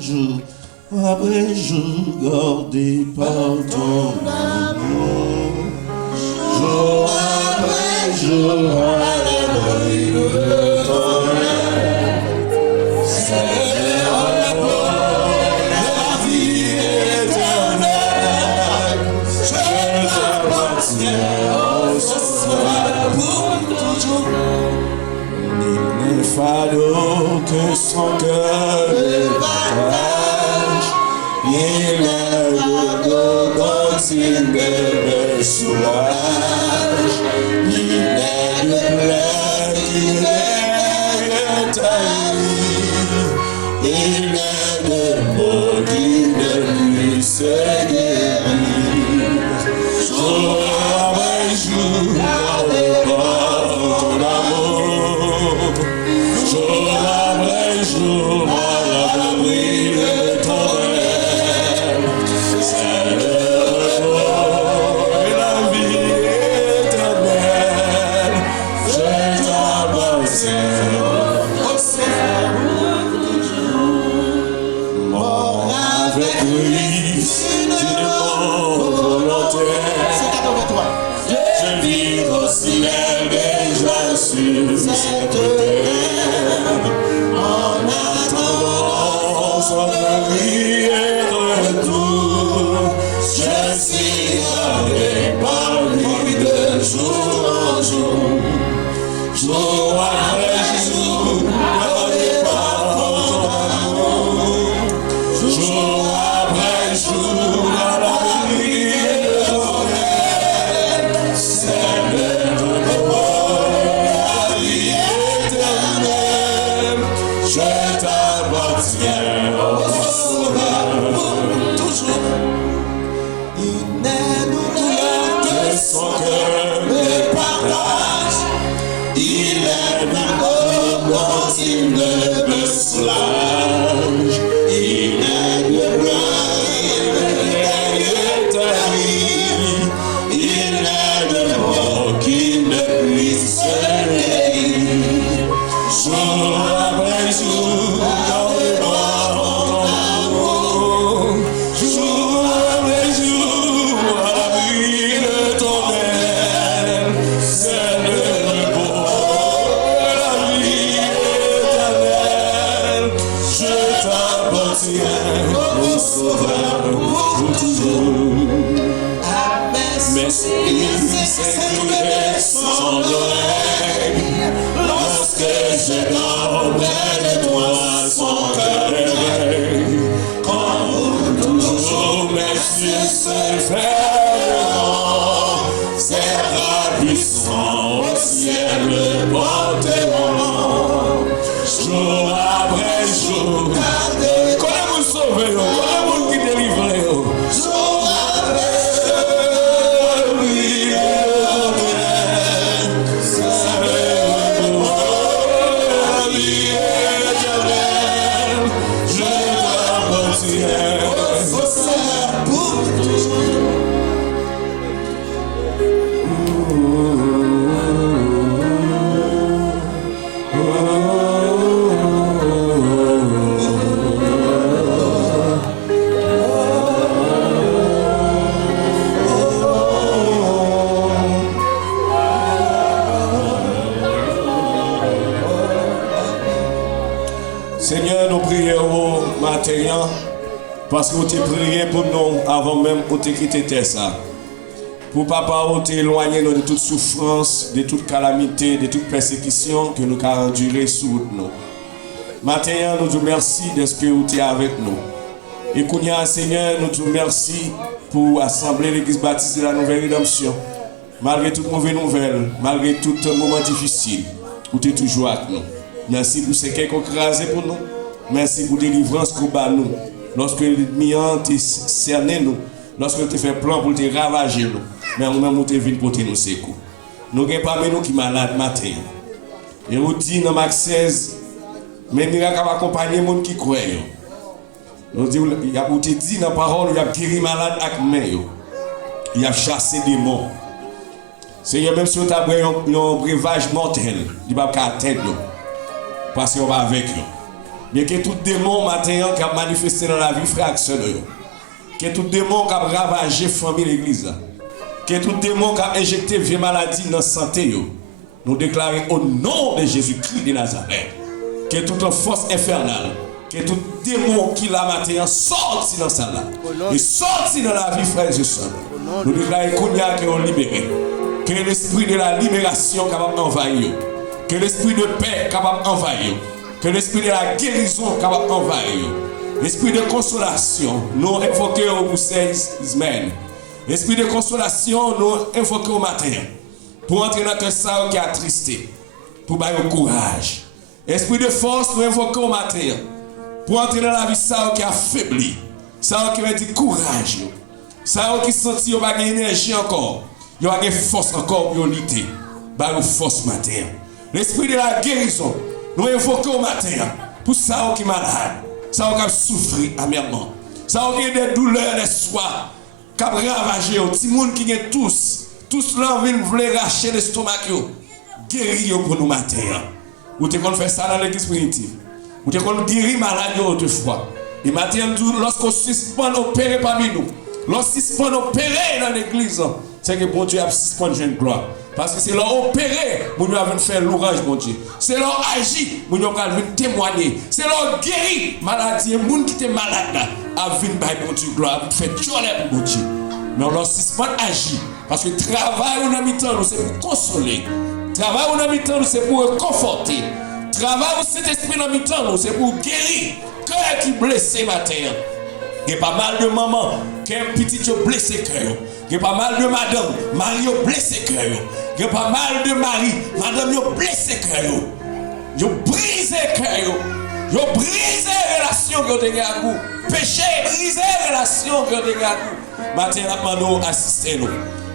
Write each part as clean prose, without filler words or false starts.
jour après jour, gardé par ton amour. Jour après jour, à l'abri de ton aide. Seigneur, la vie éternelle, je t'appartiens, ce soir pour toujours. Il ne fallait que son cœur partage, il est le dos dont il me soulage, il est le plein qui est taillé, il est le mot qui ne lui se guérit. Jour après jour, gardé par ton amour. Jour après jour, à l'abri de ton aile. C'est le repos et la vie éternelle. Je t'appartiens, oh Seigneur, toujours. Mort avec Christ, d'une mort volontaire. Je vis au ciel déjà sur cette terre. En attendant son mari et retour, je suis gardé par lui de jour en jour. Jour après jour, gardé par ton amour. Jour après jour, à l'abri de ton aide. Seigneur de la vie éternelle, je t'appartiens, oh Sauveur, pour toujours. Il n'est douleur que son cœur me partage, il est l'amour dont il me soulage, il est le blanc, il est établi, il est le mot qui ne puisse se guérir. Jour après jour, gardé par ton amour. Jour après jour, à l'abri de ton aile. C'est le repos et la vie éternelle. Je t'appartiens, ô Sauveur, pour toujours. Mes cils s'écoulaient sans oreille. Lorsque je dors près de toi, son cœur éveille. Quand toujours mes yeux se fermeront, ses bras puissants au ciel me porteront. Jour après jour, connais-vous sauver, connais-vous qui délivrer. Jour après jour, oui, c'est le repos, la vie éternelle. Je t'appartiens, oh Seigneur, pour toujours. Seigneur, nous prions au matin parce que tu prié pour nous avant même que tu quittes ça. Pour papa, tu éloigné nous de toute souffrance, de toute calamité, de toute persécution que nous avons enduré sur nous. Matin, nous te merci de ce que tu es avec nous. Et Kounia, Seigneur, nous te merci pour assembler l'église baptiste de la nouvelle rédemption. Malgré toutes mauvaises nouvelles, malgré tout moment difficile, tu es toujours avec nous. Merci pour ce qui est écrasé pour nous. Merci pour la délivrance que nous. Lorsque l'ennemi a cerné nous, lorsque tu fais plan pour te ravager nous, mais nous-mêmes nous te venons pour nous secours. Nous avons parmi nous qui sont malades matin. Et nous dit dans Marc 16, mais miracle va accompagner les gens qui croient. Nous dit, il a dit dans la parole, il a guéri malade avec main. Il a chassé des démons. Seigneur, même si on a un breuvage mortel, il ne va pas atteindre. Parce qu'on va avec eux. Mais que tout démon matin qui a manifesté dans la vie frère que tout démon qui a ravagé la famille de l'église, que tout démon qui a injecté vieille maladie dans la santé, nous déclarons au nom de Jésus-Christ de Nazareth, que toute force infernale, que tout démon qui l'a matin sorti dans ça là, et sorti dans la vie frères et sœurs. Nous déclarons qu'on est libéré, que l'esprit de la libération est capable d'envahir, que l'esprit de paix est capable d'envahir, que l'esprit de la guérison est capable d'envahir. L'esprit de consolation, nous invoquons pour ces semaines. L'esprit de consolation, nous invoquons au matin. Pour entrer dans notre sang qui est attristé. Pour bailler au courage. L'esprit de force, nous invoquons au matin. Pour entrer dans la vie ça qui est affaibli. Ça qui va dire courage. Ça qui sentit qu'il n'y a pas d'énergie encore. Il n'y a pas de force encore pour lutter. Bailler force matin. L'esprit de la guérison, nous invoquons au matin. Pour ça qui est malade. Ça va souffrir amèrement. Ça va des douleurs, des soirs, qui va ravager. Les petits gens qui ont tous l'envie de vouloir racher l'estomac, guérir pour nous matin. Vous avez fait ça dans l'église primitive. Vous avez guéri malade autrefois. Et maintenant, lorsqu'on suspend opérer parmi nous, lorsqu'on suspend opérer dans l'église, c'est que bon Dieu a suspendu une gloire. Parce que c'est leur opérer, nous avons fait l'ouvrage, mon Dieu. C'est leur agir, nous avons témoigner. C'est leur guérir, maladie, les gens qui étaient malades, à venir par mon Dieu, gloire, à faire joie pour mon Dieu. Mais on leur suspend agir. Parce que le travail, on a mis temps, c'est pour consoler. Le travail, on a mis temps, c'est pour conforter. Le travail, cet esprit, on a mis temps, c'est pour guérir. Cœur qui blessé matin. Il y a pas mal de mamans qui ont un petit blessé cœur. Il y a pas mal de madame, mari blessé cœur. Il y a pas mal de mari, madame blessé cœur. Ils ont brisé cœur. Ils ont brisé la relation que vous avez à vous. Péché, brisé la relation que vous avez à vous. Maintenant, nous assistez-nous.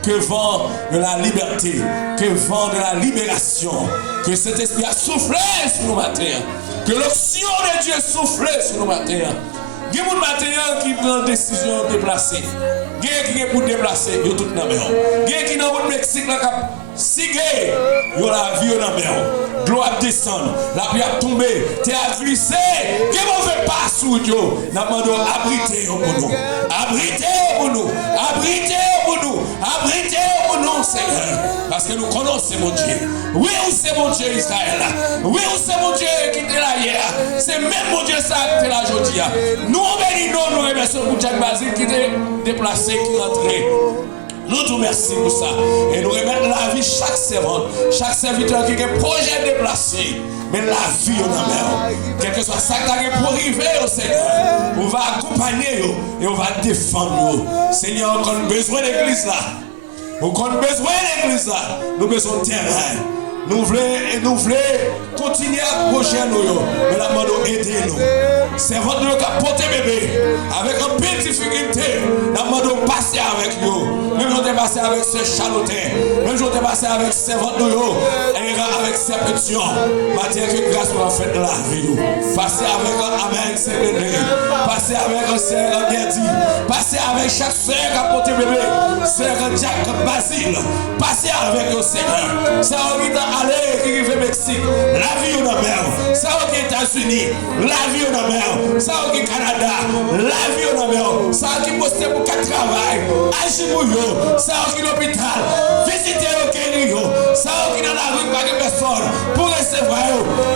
Que vent de la liberté, que vent de la libération, que cet esprit a soufflé sur nous matin. Que l'onction de Dieu souffle sur nous matin. Il y a des matériels qui prennent des décisions de déplacer. Il y a qui pour déplacer, ils sont tous dans la mer. Il y a qui dans le Mexique, si il y a la vie dans la mer. L'eau a descendu, la pluie a tombé, tu as glissé. Qui ne veut pas sous Dieu? Nous demandons abriter pour nous. Abriter pour nous. Abriter pour nous. Abriter pour nous, Seigneur. Parce que nous connaissons mon Dieu. Oui, c'est mon Dieu Israël. Oui, c'est mon Dieu qui était là hier. C'est même mon Dieu ça qui était là aujourd'hui. Nous bénissons, nous remercions pour Jack Basile qui était déplacé, qui est entré. Nous te remercions pour ça. Et nous remettons la vie chaque servante, chaque serviteur qui a un projet déplacé. Mais la vie au mer. Quel que soit ça qui pour arriver au Seigneur. On va accompagner et on va défendre. Seigneur, on a besoin de l'église là. On a besoin de l'église là. Nous avons besoin de terrain. Nous voulons continuer à approcher nous. Mais la main nous aider nous. C'est votre nous qui a porté bébé. Avec un peu de difficulté. La main nous passer avec nous. Même je passer avec ce chalotin. Même je passer avec ces votre nous. Et avec ces petits. Matière que grâce à la fête de la vie. Passer avec un amen, c'est bébé. Passer avec un sœur Gerdi. Passer avec chaque sœur qui a porté bébé. Sœur Jack Basile. Passer avec le Seigneur. Ça qui est allé, qui est au Mexique. La vie au mer. Ça qui est aux États-Unis. La vie au mer. Ça qui est Canada. La vie au mer. Ça qui est posté pour qu'à travail. Agir pour eux. Ça qui est l'hôpital. Visiter le guérir. Ça qui est dans la rue, pas de personne. Pour recevoir.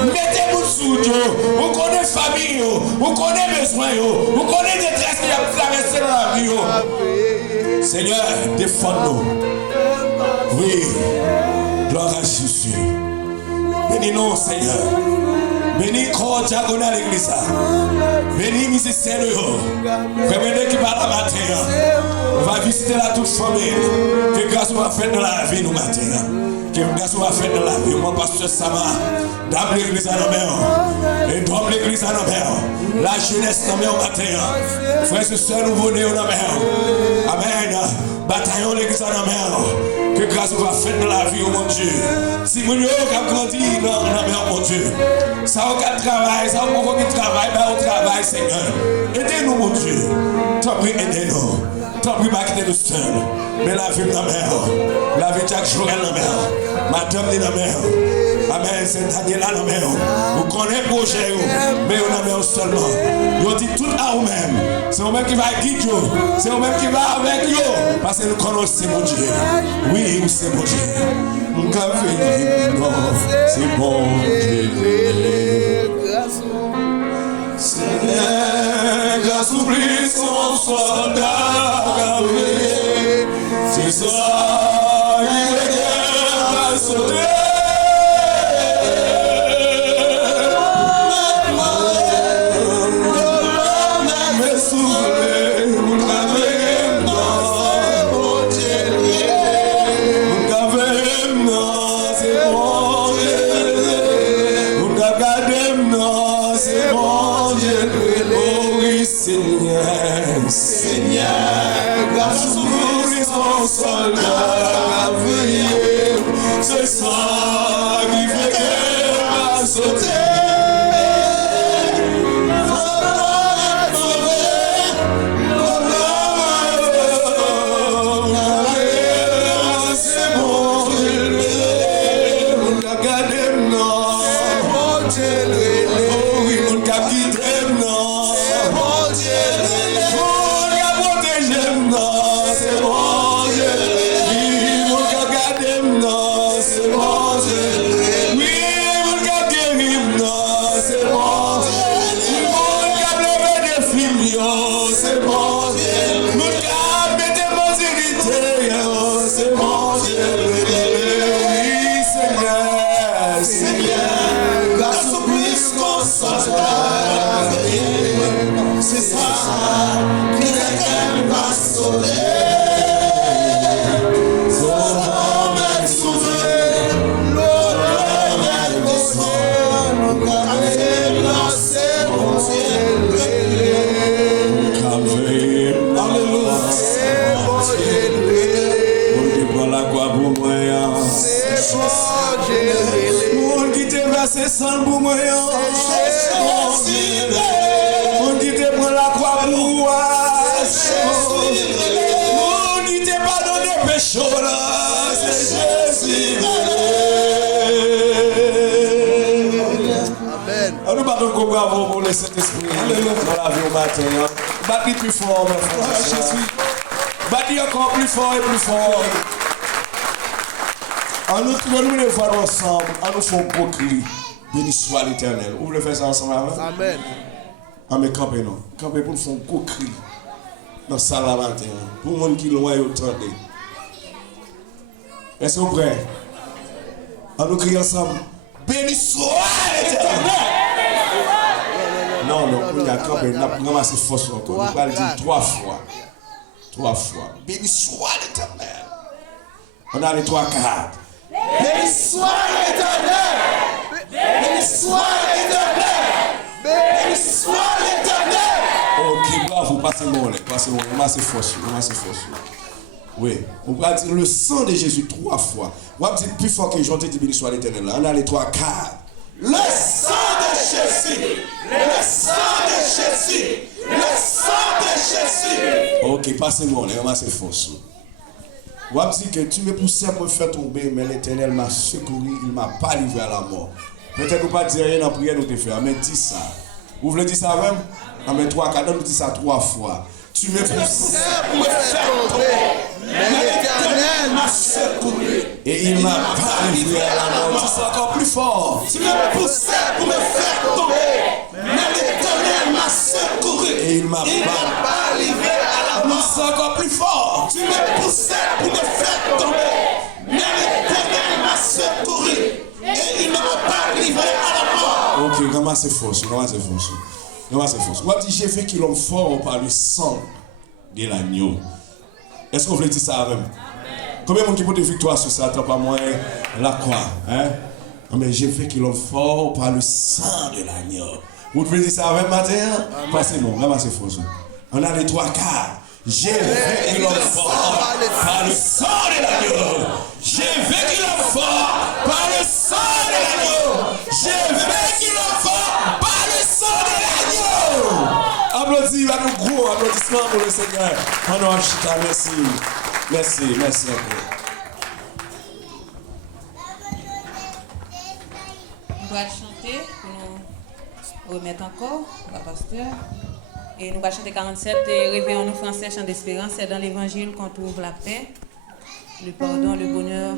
Mettez-vous sous Dieu. Vous connaissez famille. Vous connaissez besoin. Vous connaissez détresse qui a traversé dans la vie. Seigneur, défends-nous. Oui. Gloire à Jésus. Bénis-nous, Seigneur. Bénis corps diagonal l'église. Bénis musiciens. Prévenez qui va la matin. On va visiter la toute famille. Que grâce va faire dans la vie nous matin. Que grâce va faire dans la vie. Mon pasteur Sama. Dame l'église à la mer. Et dame l'église à la mer. La jeunesse à la mer au matin. Frères et sœurs, nous venons à la mer. Amen. Bataillons l'église à la mer. Que grâce va faire dans la vie, oh mon Dieu. Si vous avez grandi dans la mer, mon Dieu. Ça va travail, ça va travail, on travaille, Seigneur. Aidez-nous, mon Dieu. T'as pris, aidez-nous. T'as pris, pas quitter nous seuls. Mais la vie de la mer. La vie de chaque jour dans la mer. Madame de la mer. Amen. C'est Daniel à la main. Vous connaissez le projet, mais on a mis seulement. Vous dites tout à vous-même. C'est vous-même qui va guider vous. C'est vous-même qui va avec vous. Parce que nous connaissons c'est mon Dieu. Oui, c'est mon Dieu. Mon café, non, c'est bon Dieu. Seigneur, grâce oublie son soldat. C'est ça, il est à sauter. C'est ça qui fait qu'elle va sauter. C'est bon Dieu, mon gardé non. C'est bon Dieu, mon capitaine non. C'est bon Dieu, mon protégé non. C'est bon Dieu, mon gardé non. C'est bon Dieu, oui, mon gardé non. C'est bon Dieu, mon gardé des filles, c'est bon Dieu, mon gardé des possibilités, c'est bon Dieu, oui Seigneur, Seigneur, grâce au plus qu'on s'en c'est ça qui est va sauver. C'est sans pour moi, on dit te prend la croix pour moi, on dit te pardonne péché là, c'est Jésus. Amen. Alors nous battons comme bravo pour le Saint-Esprit dans la vie au matin. Battez plus fort, mes frères. Battez encore plus fort et plus fort. En nous trouvons les voir ensemble, en nous faisons gros cri. Béni soit l'Éternel. Vous voulez faire ça ensemble avant? Amen. Amen, campez non. Campez pour nous faire un gros cri. Dans la salle la matin. Pour les gens qui l'ont entendu. Est-ce que vous êtes prêts? En nous crions ensemble. Béni soit l'Éternel. Non, il y a campé. On a ramassé force encore. On va le dire 3 fois. 3 fois. Béni soit l'Éternel. On a les 3 quarts. Béni soit l'Éternel! Béni soit l'Éternel! Béni soit l'Éternel! Ok, bravo, passez-moi, ramassez force, Oui, on va dire le sang de Jésus 3 fois. On va dire plus fort que j'entends dire béni soit l'Éternel. On a les 3 quarts. Le sang de Jésus! Le sang de Jésus! Le sang de Jésus! Ok, passez-moi, ramassez force. On va dire que tu me poussais pour me faire tomber, mais l'Éternel m'a secouru, il ne m'a pas livré à la mort. Peut-être que vous ne pas dire rien dans la prière, nous te faire, mais dis ça. Vous voulez dire ça même? Amen, 3, 4, nous dis ça 3 fois. Tu me poussais pour me faire tomber, mais l'Éternel m'a secouru, et il ne m'a pas livré à la mort. Dis ça encore plus fort. Tu me poussais pour me faire tomber, mais l'Éternel m'a secouru, et il ne m'a pas livré à la mort. Dis ça encore plus fort. Tu me poussais pour me faire tomber, mais l'Éternel m'a secouru, et il ne m'a pas livré à la mort. Ok, ramassez force. On va dire, j'ai fait qu'il l'homme fort par le sang de l'agneau. Est-ce qu'on veut dire ça même? Combien de monde qui peut de victoire sur ça, pas moins la croix, hein? Mais j'ai fait qu'il l'homme fort par le sang de l'agneau. Vous pouvez dire ça même matin? Passez-moi, ramassez force. On a les 3 quarts. J'ai vécu l'homme fort par le sang de l'agneau. J'ai vécu l'homme fort par le sang de l'agneau. J'ai vécu l'homme fort par le sang de l'agneau. Applaudissez, un gros applaudissement pour le Seigneur. Honorable Chita, merci. Merci encore. allons chanter pour nous remettre encore, la pasteur. Et nous allons chanter 47 et réveillons-nous français, chant d'espérance. C'est dans l'évangile qu'on trouve la paix, le pardon, le bonheur.